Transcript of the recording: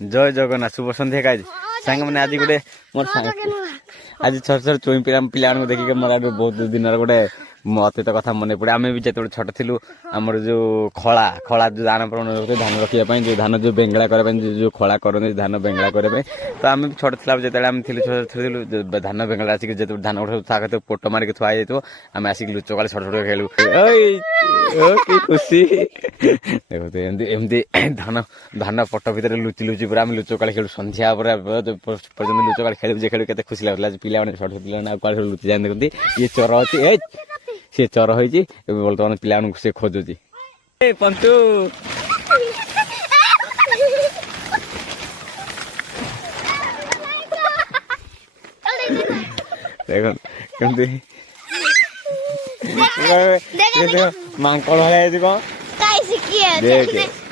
जय जगन्नाथ शुभ संध्या का सांग मैंने आज गोटे मोर आज छोट छोट चुई पिला देखिक मोर बहुत दिन गोटे अतीत कथा मन पड़े आम भी जो छोट थी आमर जो खला खला जो धान धान रखापी जो धान जो बेंगला करने जो खला करते धान बेंगला करने तो आम भी छोट था जो आम थी धान बेंगला आसिक जो धान उठा पोट मारिक थुआ जाइए आम आसिक लुचकाली छोट छोट खेलु कि खुशी देखते एमती धान धान पट भितर लुचि लुचि पूरा आम लुचकाली खेलु संध्या पर्यटन लुचकाली खेलु खेलु के खुशी लगुला पिला छोट छोट पिला लुचि जाए देखते ये चोर अच्छी सी चोर होती बर्तमान पिला से खोजुची पंतु देख मांकड़ भाई कौन देख